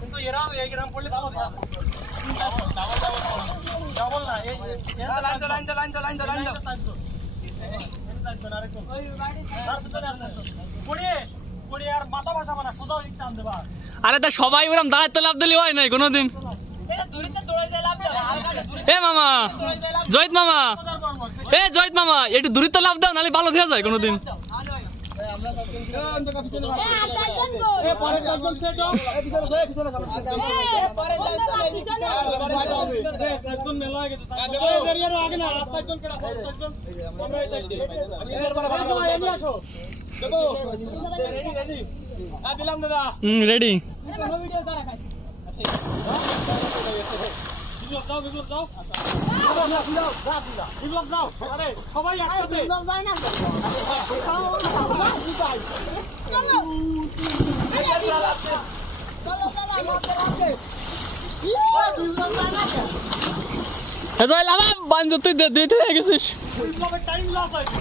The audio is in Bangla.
কিন্তু এরা এই গ্রাম পড়লে ডাবল না আরে তা সবাই ওরম দাঁড়াতে লাভ দিলি হয় নাই কোনোদিন। এ মামা জয়িত মামা, এ জয়িত মামা একটু দূরিত্ব লাভ দাও নাহলে ভালো দেওয়া যায় কোনোদিন। রেডি সবাই একসাথে তুই দিতে গেছিস টাইম লস হয়নি।